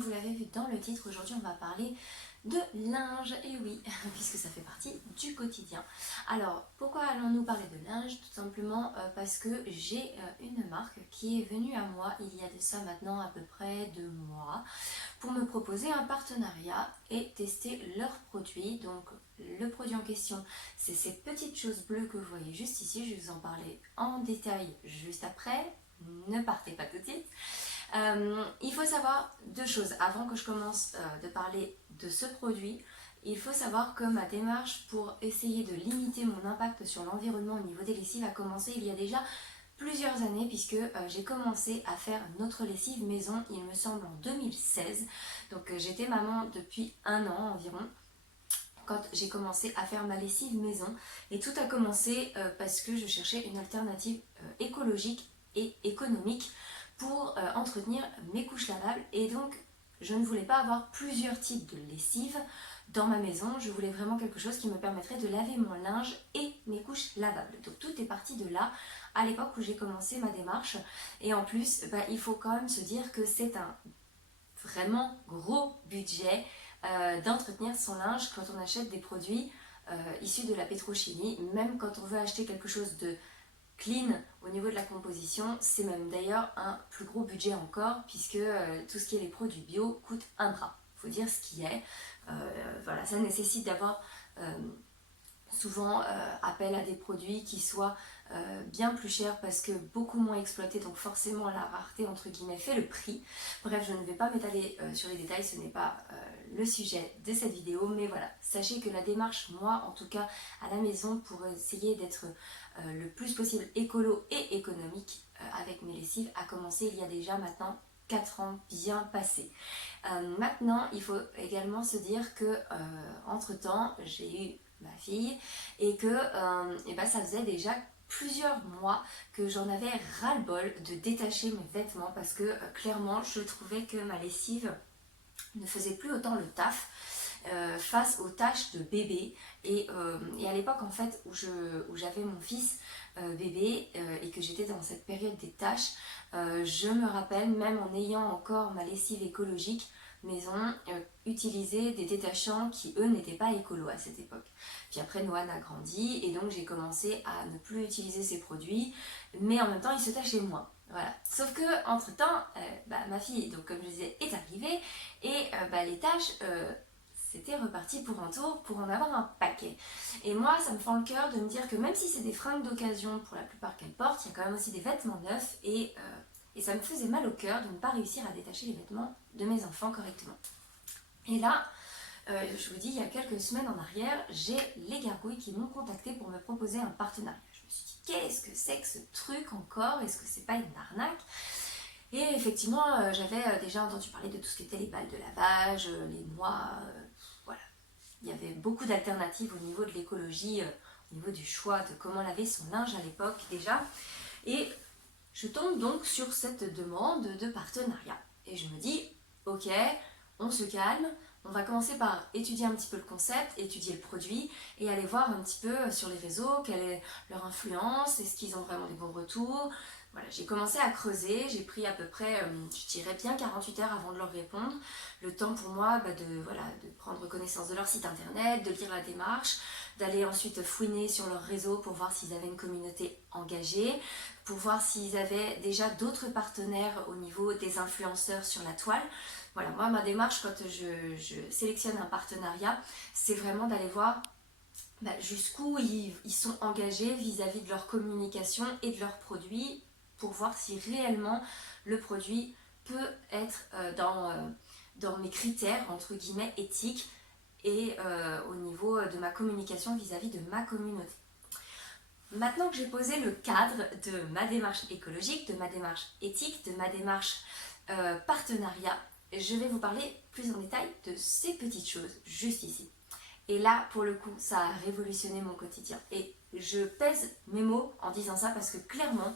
comme vous l'avez vu dans le titre, aujourd'hui on va parler de linge, et oui, puisque ça fait partie du quotidien. Alors, pourquoi allons-nous parler de linge? Tout simplement parce que j'ai une marque qui est venue à moi il y a de ça maintenant à peu près 2 mois pour me proposer un partenariat et tester leurs produits. Donc le produit en question, c'est ces petites choses bleues que vous voyez juste ici. Je vais vous en parler en détail juste après. Ne partez pas tout de suite. Il faut savoir 2 choses avant que je commence de parler de ce produit. Il faut savoir que ma démarche pour essayer de limiter mon impact sur l'environnement au niveau des lessives a commencé il y a déjà plusieurs années, puisque j'ai commencé à faire notre lessive maison, il me semble en 2016. Donc j'étais maman depuis 1 an environ quand j'ai commencé à faire ma lessive maison, et tout a commencé parce que je cherchais une alternative écologique et économique pour entretenir mes couches lavables. Et donc je ne voulais pas avoir plusieurs types de lessive dans ma maison, je voulais vraiment quelque chose qui me permettrait de laver mon linge et mes couches lavables. Donc tout est parti de là à l'époque où j'ai commencé ma démarche. Et en plus, il faut quand même se dire que c'est un vraiment gros budget d'entretenir son linge quand on achète des produits issus de la pétrochimie. Même quand on veut acheter quelque chose de clean au niveau de la composition, c'est même d'ailleurs un plus gros budget encore, puisque tout ce qui est les produits bio coûte un bras. Il faut dire ce qui est. Voilà, ça nécessite d'avoir souvent appel à des produits qui soient bien plus chers parce que beaucoup moins exploités, donc forcément la rareté entre guillemets fait le prix. Bref, je ne vais pas m'étaler sur les détails, ce n'est pas le sujet de cette vidéo, mais voilà, sachez que la démarche, moi en tout cas à la maison, pour essayer d'être le plus possible écolo et économique avec mes lessives, a commencé il y a déjà maintenant 4 ans bien passés. Maintenant, il faut également se dire que entre temps, j'ai eu ma fille et que ça faisait déjà plusieurs mois que j'en avais ras-le-bol de détacher mes vêtements, parce que clairement je trouvais que ma lessive ne faisait plus autant le taf face aux tâches de bébé. Et à l'époque en fait où j'avais mon fils bébé et que j'étais dans cette période des tâches, je me rappelle, même en ayant encore ma lessive écologique maison, utiliser des détachants qui eux n'étaient pas écolos à cette époque. Puis après Noah a grandi et donc j'ai commencé à ne plus utiliser ces produits, mais en même temps ils se tachaient moins. Voilà. Sauf que entre temps, ma fille, donc comme je disais, est arrivée, et les tâches, c'était reparti pour un tour pour en avoir un paquet. Et moi, ça me fend le cœur de me dire que même si c'est des fringues d'occasion pour la plupart qu'elle porte, il y a quand même aussi des vêtements neufs, et ça me faisait mal au cœur de ne pas réussir à détacher les vêtements de mes enfants correctement. Et là, je vous dis, il y a quelques semaines en arrière, j'ai les gargouilles qui m'ont contacté pour me proposer un partenariat. Je me suis dit, qu'est-ce que c'est que ce truc encore? Est-ce que c'est pas une arnaque? Et effectivement, j'avais déjà entendu parler de tout ce qui était les balles de lavage, les noix, voilà. Il y avait beaucoup d'alternatives au niveau de l'écologie, au niveau du choix de comment laver son linge à l'époque déjà. Et je tombe donc sur cette demande de partenariat. Et je me dis, ok, on se calme, on va commencer par étudier un petit peu le concept, étudier le produit et aller voir un petit peu sur les réseaux quelle est leur influence, est-ce qu'ils ont vraiment des bons retours. Voilà, j'ai commencé à creuser, j'ai pris à peu près, je dirais bien 48 heures avant de leur répondre. Le temps pour moi de prendre connaissance de leur site internet, de lire la démarche, d'aller ensuite fouiner sur leur réseau pour voir s'ils avaient une communauté engagée, pour voir s'ils avaient déjà d'autres partenaires au niveau des influenceurs sur la toile. Voilà, moi ma démarche quand je sélectionne un partenariat, c'est vraiment d'aller voir jusqu'où ils sont engagés vis-à-vis de leur communication et de leurs produits, pour voir si réellement le produit peut être dans mes critères entre guillemets éthiques et au niveau de ma communication vis-à-vis de ma communauté. Maintenant que j'ai posé le cadre de ma démarche écologique, de ma démarche éthique, de ma démarche partenariat, je vais vous parler plus en détail de ces petites choses juste ici. Et là, pour le coup, ça a révolutionné mon quotidien. Et je pèse mes mots en disant ça parce que clairement,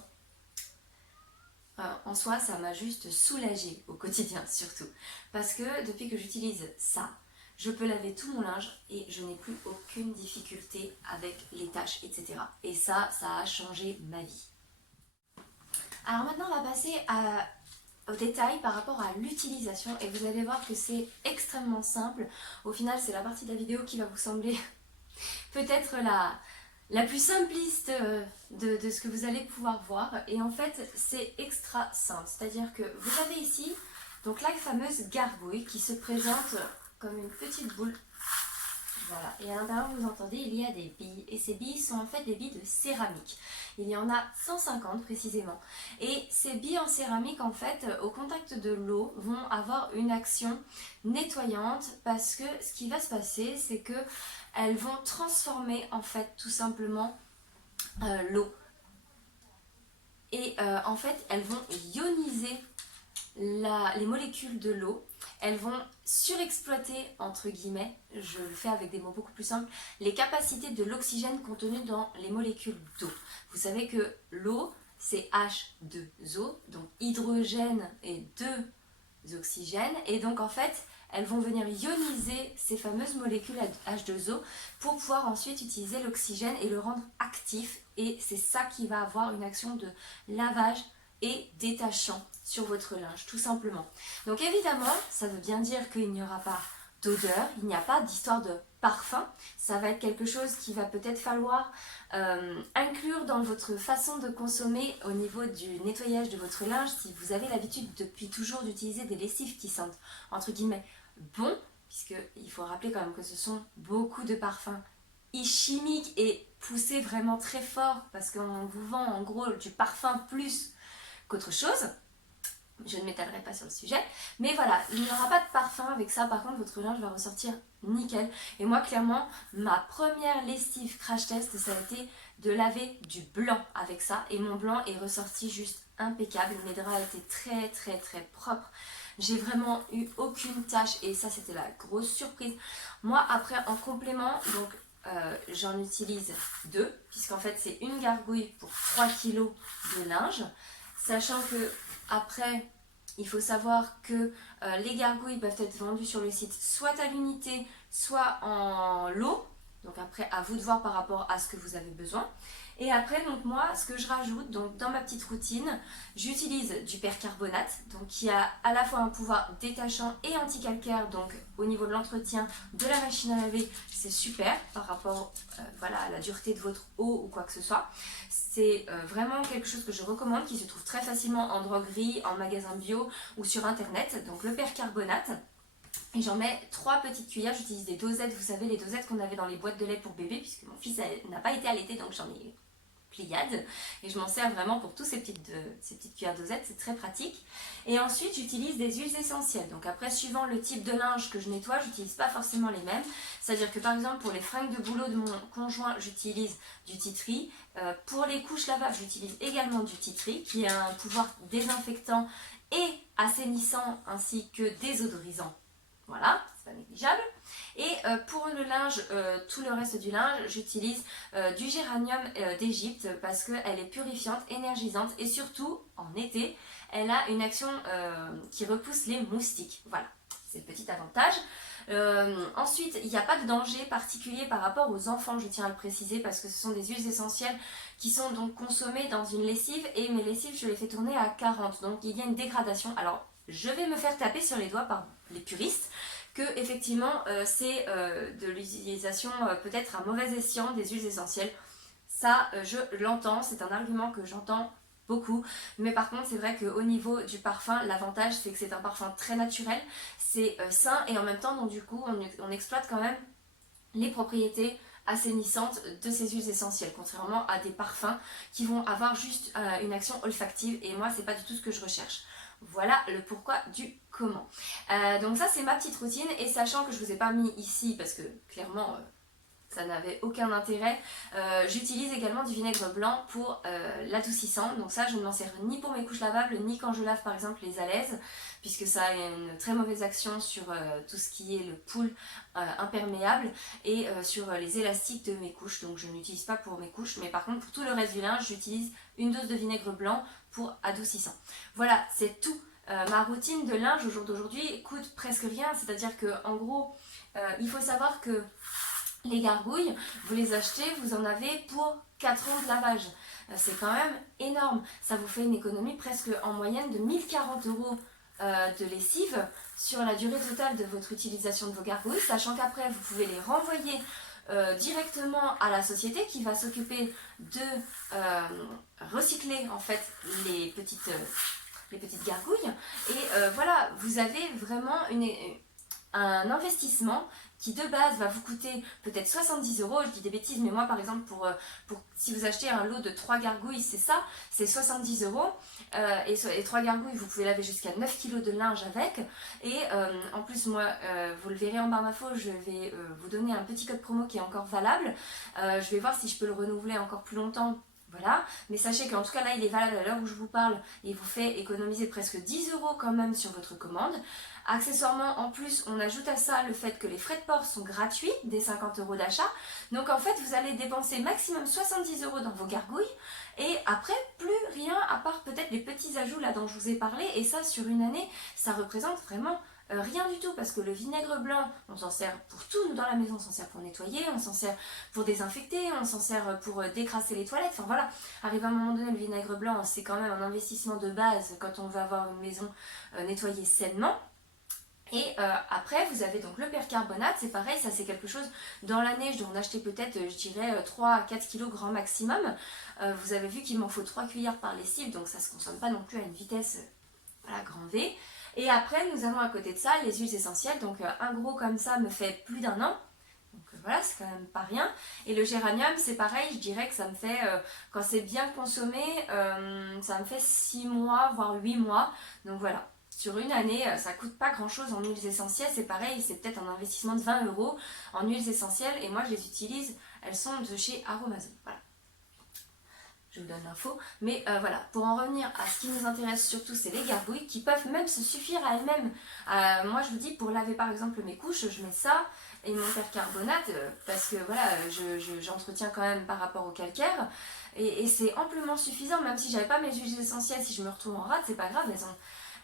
en soi, ça m'a juste soulagée au quotidien surtout. Parce que depuis que j'utilise ça, je peux laver tout mon linge et je n'ai plus aucune difficulté avec les tâches, etc. Et ça a changé ma vie. Alors maintenant, on va passer à au détail par rapport à l'utilisation et vous allez voir que c'est extrêmement simple. Au final, c'est la partie de la vidéo qui va vous sembler peut-être la plus simpliste de ce que vous allez pouvoir voir. Et en fait, c'est extra simple. C'est-à-dire que vous avez ici donc la fameuse gargouille qui se présente comme une petite boule. Voilà, et à l'intérieur, vous entendez, il y a des billes. Et ces billes sont en fait des billes de céramique. Il y en a 150 précisément. Et ces billes en céramique, en fait, au contact de l'eau, vont avoir une action nettoyante parce que ce qui va se passer, c'est que elles vont transformer, en fait, tout simplement l'eau. Et en fait, elles vont ioniser les molécules de l'eau. Elles vont surexploiter, entre guillemets, je le fais avec des mots beaucoup plus simples, les capacités de l'oxygène contenu dans les molécules d'eau. Vous savez que l'eau, c'est H2O, donc hydrogène et 2 oxygènes. Et donc en fait, elles vont venir ioniser ces fameuses molécules H2O pour pouvoir ensuite utiliser l'oxygène et le rendre actif. Et c'est ça qui va avoir une action de lavage et détachant sur votre linge, tout simplement. Donc évidemment, ça veut bien dire qu'il n'y aura pas d'odeur, il n'y a pas d'histoire de parfum. Ça va être quelque chose qui va peut-être falloir inclure dans votre façon de consommer au niveau du nettoyage de votre linge si vous avez l'habitude depuis toujours d'utiliser des lessives qui sentent, entre guillemets, bon, puisqu'il faut rappeler quand même que ce sont beaucoup de parfums chimiques et poussés vraiment très fort parce qu'on vous vend en gros du parfum plus qu'autre chose. Je ne m'étalerai pas sur le sujet, mais voilà, il n'y aura pas de parfum avec ça. Par contre, votre linge va ressortir nickel. Et moi, clairement, ma première lessive crash test, ça a été de laver du blanc avec ça. Et mon blanc est ressorti juste impeccable. Mes draps étaient très très très propres. J'ai vraiment eu aucune tache et ça, c'était la grosse surprise. Moi, après, en complément, donc j'en utilise 2, puisqu'en fait, c'est une gargouille pour 3 kg de linge. Sachant que après, il faut savoir que les gargouilles peuvent être vendues sur le site soit à l'unité, soit en lot. Donc après, à vous de voir par rapport à ce que vous avez besoin. Et après, donc moi, ce que je rajoute, donc dans ma petite routine, j'utilise du percarbonate, donc qui a à la fois un pouvoir détachant et anti-calcaire. Donc au niveau de l'entretien de la machine à laver, c'est super par rapport voilà, à la dureté de votre eau ou quoi que ce soit. C'est vraiment quelque chose que je recommande, qui se trouve très facilement en droguerie, en magasin bio ou sur internet. Donc le percarbonate. Et j'en mets 3 petites cuillères, j'utilise des dosettes, vous savez les dosettes qu'on avait dans les boîtes de lait pour bébé, puisque mon fils n'a pas été allaité, donc j'en ai pliade. Et je m'en sers vraiment pour tous ces petites cuillères dosettes, c'est très pratique. Et ensuite j'utilise des huiles essentielles. Donc après, suivant le type de linge que je nettoie, j'utilise pas forcément les mêmes. C'est-à-dire que par exemple pour les fringues de boulot de mon conjoint, j'utilise du tea tree. Pour les couches lavables, j'utilise également du tea tree, qui a un pouvoir désinfectant et assainissant ainsi que désodorisant. Voilà, c'est pas négligeable. Et pour le linge, tout le reste du linge, j'utilise du géranium d'Égypte parce qu'elle est purifiante, énergisante et surtout, en été, elle a une action qui repousse les moustiques. Voilà, c'est le petit avantage. Ensuite, il n'y a pas de danger particulier par rapport aux enfants, je tiens à le préciser, parce que ce sont des huiles essentielles qui sont donc consommées dans une lessive et mes lessives, je les fais tourner à 40. Donc il y a une dégradation. Alors, je vais me faire taper sur les doigts par les puristes que effectivement c'est de l'utilisation peut-être à mauvais escient des huiles essentielles. Ça, je l'entends, c'est un argument que j'entends beaucoup, mais par contre c'est vrai qu'au niveau du parfum, l'avantage c'est que c'est un parfum très naturel, c'est sain et en même temps donc du coup on exploite quand même les propriétés assainissantes de ces huiles essentielles, contrairement à des parfums qui vont avoir juste une action olfactive et moi c'est pas du tout ce que je recherche. Voilà le pourquoi du comment. Donc ça c'est ma petite routine et sachant que je ne vous ai pas mis ici parce que clairement ça n'avait aucun intérêt, j'utilise également du vinaigre blanc pour l'adoucissant. Donc ça je ne m'en sers ni pour mes couches lavables ni quand je lave par exemple les alaises puisque ça a une très mauvaise action sur tout ce qui est le pool imperméable et sur les élastiques de mes couches. Donc je n'utilise pas pour mes couches mais par contre pour tout le reste du linge j'utilise une dose de vinaigre blanc pour adoucissant. Voilà, c'est tout. Ma routine de linge au jour d'aujourd'hui coûte presque rien, c'est-à-dire que en gros, il faut savoir que Les gargouilles, vous les achetez, vous en avez pour 4 ans de lavage. C'est quand même énorme. Ça vous fait une économie presque en moyenne de 1040 euros de lessive sur la durée totale de votre utilisation de vos gargouilles, sachant qu'après vous pouvez les renvoyer directement à la société qui va s'occuper de recycler en fait les petites gargouilles. Et voilà, vous avez vraiment un investissement qui de base va vous coûter peut-être 70 euros, je dis des bêtises, mais moi par exemple si vous achetez un lot de 3 gargouilles, c'est ça, c'est 70 euros, et 3 gargouilles, vous pouvez laver jusqu'à 9 kg de linge avec, et en plus moi, vous le verrez en barre d'infos, je vais vous donner un petit code promo qui est encore valable, je vais voir si je peux le renouveler encore plus longtemps. Voilà, mais sachez qu'en tout cas là il est valable à l'heure où je vous parle et il vous fait économiser presque 10 euros quand même sur votre commande. Accessoirement, en plus, on ajoute à ça le fait que les frais de port sont gratuits dès 50 euros d'achat. Donc en fait, vous allez dépenser maximum 70 euros dans vos gargouilles et après, plus rien à part peut-être les petits ajouts là dont je vous ai parlé. Et ça, sur une année, ça représente vraiment rien du tout parce que le vinaigre blanc, on s'en sert pour tout, nous dans la maison, on s'en sert pour nettoyer, on s'en sert pour désinfecter, on s'en sert pour décrasser les toilettes, enfin voilà, arrive à un moment donné, le vinaigre blanc, c'est quand même un investissement de base quand on veut avoir une maison nettoyée sainement. Et après, vous avez donc le percarbonate, c'est pareil, ça c'est quelque chose, dans l'année, je dois en acheter peut-être, je dirais, 3 à 4 kg grand maximum. Vous avez vu qu'il m'en faut 3 cuillères par lessive, donc ça ne se consomme pas non plus à une vitesse, voilà, grand V. Et après, nous avons à côté de ça les huiles essentielles, donc un gros comme ça me fait plus d'1 an. Donc voilà, c'est quand même pas rien. Et le géranium, c'est pareil, je dirais que ça me fait, quand c'est bien consommé, ça me fait 6 mois, voire 8 mois. Donc voilà. Sur une année, ça coûte pas grand chose en huiles essentielles, c'est pareil, c'est peut-être un investissement de 20 euros en huiles essentielles et moi je les utilise, elles sont de chez Aromazone. Voilà. Je vous donne l'info, mais voilà, pour en revenir à ce qui nous intéresse surtout, c'est les gargouilles qui peuvent même se suffire à elles-mêmes. Moi je vous dis, pour laver par exemple mes couches, je mets ça et mon percarbonate parce que voilà, j'entretiens quand même par rapport au calcaire et c'est amplement suffisant, même si j'avais pas mes huiles essentielles, si je me retrouve en rade, c'est pas grave,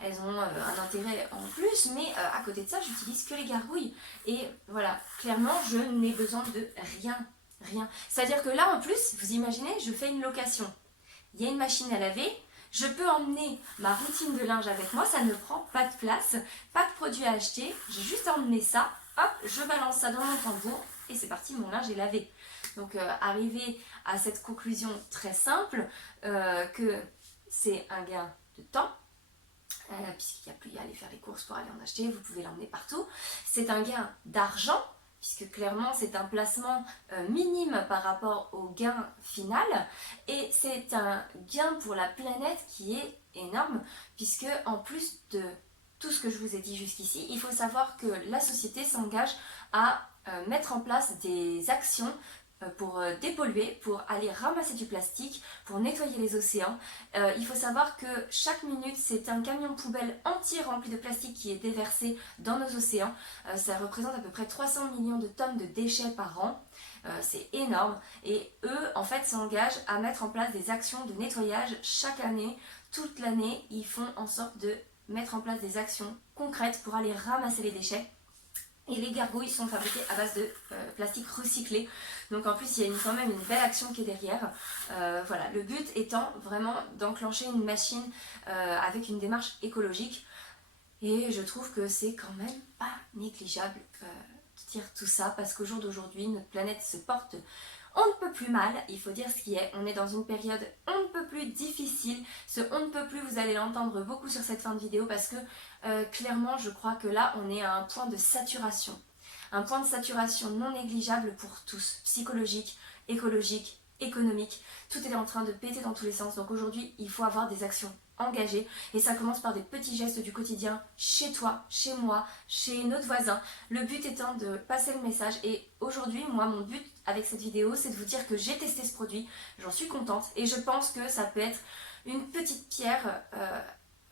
elles ont un intérêt en plus, mais à côté de ça, j'utilise que les gargouilles. Et voilà, clairement, je n'ai besoin de rien. Rien. C'est-à-dire que là, en plus, vous imaginez, je fais une location. Il y a une machine à laver, je peux emmener ma routine de linge avec moi, ça ne prend pas de place, pas de produits à acheter, j'ai juste à emmener ça, hop, je balance ça dans mon tambour et c'est parti, mon linge est lavé. Donc arriver à cette conclusion très simple que c'est un gain de temps, puisqu'il n'y a plus à aller faire les courses pour aller en acheter, vous pouvez l'emmener partout. C'est un gain d'argent, puisque clairement c'est un placement minime par rapport au gain final, et c'est un gain pour la planète qui est énorme, puisque en plus de tout ce que je vous ai dit jusqu'ici, il faut savoir que la société s'engage à mettre en place des actions pour dépolluer, pour aller ramasser du plastique, pour nettoyer les océans. Il faut savoir que chaque minute, c'est un camion poubelle entier rempli de plastique qui est déversé dans nos océans. Ça représente à peu près 300 millions de tonnes de déchets par an. C'est énorme. Et eux, en fait, s'engagent à mettre en place des actions de nettoyage chaque année. Toute l'année, ils font en sorte de mettre en place des actions concrètes pour aller ramasser les déchets. Et les gargouilles sont fabriquées à base de plastique recyclé. Donc en plus, il y a quand même une belle action qui est derrière. Voilà, le but étant vraiment d'enclencher une machine avec une démarche écologique. Et je trouve que c'est quand même pas négligeable de dire tout ça, parce qu'au jour d'aujourd'hui, notre planète se porte on ne peut plus mal, il faut dire ce qui est. On est dans une période on ne peut plus difficile. Ce on ne peut plus, vous allez l'entendre beaucoup sur cette fin de vidéo parce que clairement, je crois que là, on est à un point de saturation. Un point de saturation non négligeable pour tous, psychologique, écologique, économique. Tout est en train de péter dans tous les sens. Donc aujourd'hui, il faut avoir des actions engagées. Et ça commence par des petits gestes du quotidien, chez toi, chez moi, chez notre voisin. Le but étant de passer le message. Et aujourd'hui, moi, mon but avec cette vidéo, c'est de vous dire que j'ai testé ce produit. J'en suis contente. Et je pense que ça peut être une petite pierre,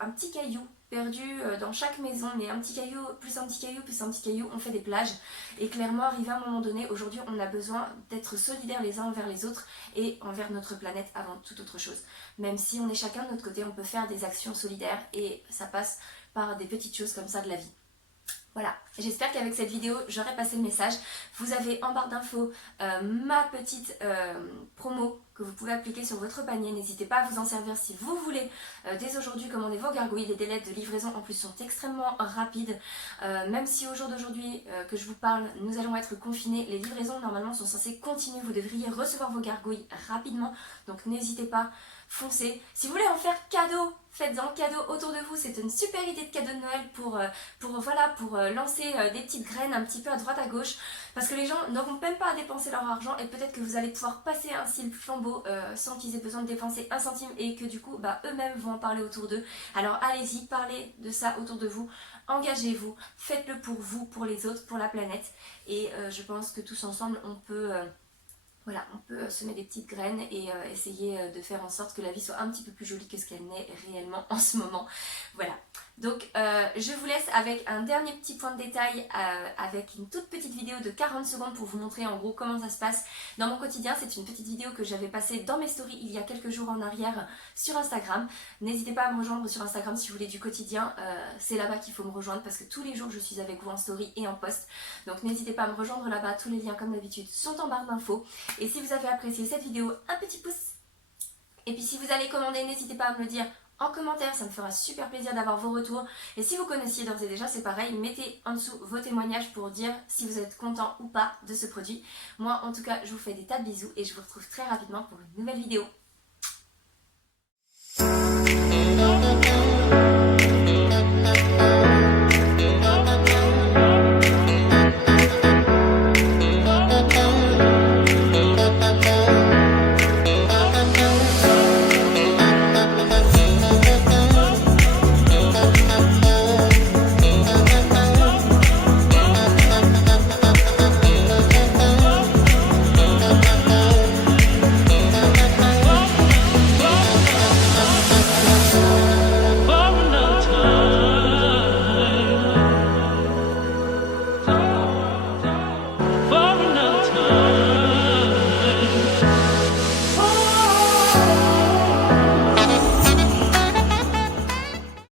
un petit caillou perdu dans chaque maison, mais un petit caillou, plus un petit caillou, plus un petit caillou, on fait des plages. Et clairement, arrivé à un moment donné, aujourd'hui, on a besoin d'être solidaires les uns envers les autres et envers notre planète avant toute autre chose. Même si on est chacun de notre côté, on peut faire des actions solidaires et ça passe par des petites choses comme ça de la vie. Voilà, j'espère qu'avec cette vidéo, j'aurai passé le message. Vous avez en barre d'infos ma petite promo que vous pouvez appliquer sur votre panier. N'hésitez pas à vous en servir si vous voulez. Dès aujourd'hui, commander vos gargouilles. Les délais de livraison en plus sont extrêmement rapides. Même si au jour d'aujourd'hui que je vous parle, nous allons être confinés, les livraisons normalement sont censées continuer. Vous devriez recevoir vos gargouilles rapidement. Donc n'hésitez pas. Foncez. Si vous voulez en faire cadeau, faites-en cadeau autour de vous. C'est une super idée de cadeau de Noël pour lancer des petites graines un petit peu à droite à gauche. Parce que les gens n'auront même pas à dépenser leur argent et peut-être que vous allez pouvoir passer ainsi le flambeau sans qu'ils aient besoin de dépenser un centime et que du coup eux-mêmes vont en parler autour d'eux. Alors allez-y, parlez de ça autour de vous. Engagez-vous, faites-le pour vous, pour les autres, pour la planète. Et je pense que tous ensemble on peut... Voilà, on peut semer des petites graines et essayer de faire en sorte que la vie soit un petit peu plus jolie que ce qu'elle n'est réellement en ce moment. Voilà. Donc je vous laisse avec un dernier petit point de détail avec une toute petite vidéo de 40 secondes pour vous montrer en gros comment ça se passe dans mon quotidien. C'est une petite vidéo que j'avais passée dans mes stories il y a quelques jours en arrière sur Instagram. N'hésitez pas à me rejoindre sur Instagram si vous voulez du quotidien. C'est là-bas qu'il faut me rejoindre parce que tous les jours je suis avec vous en story et en post. Donc n'hésitez pas à me rejoindre là-bas. Tous les liens comme d'habitude sont en barre d'infos. Et si vous avez apprécié cette vidéo, un petit pouce. Et puis si vous allez commander, n'hésitez pas à me le dire en commentaire, ça me fera super plaisir d'avoir vos retours. Et si vous connaissiez d'ores et déjà, c'est pareil, mettez en dessous vos témoignages pour dire si vous êtes content ou pas de ce produit. Moi en tout cas, je vous fais des tas de bisous et je vous retrouve très rapidement pour une nouvelle vidéo.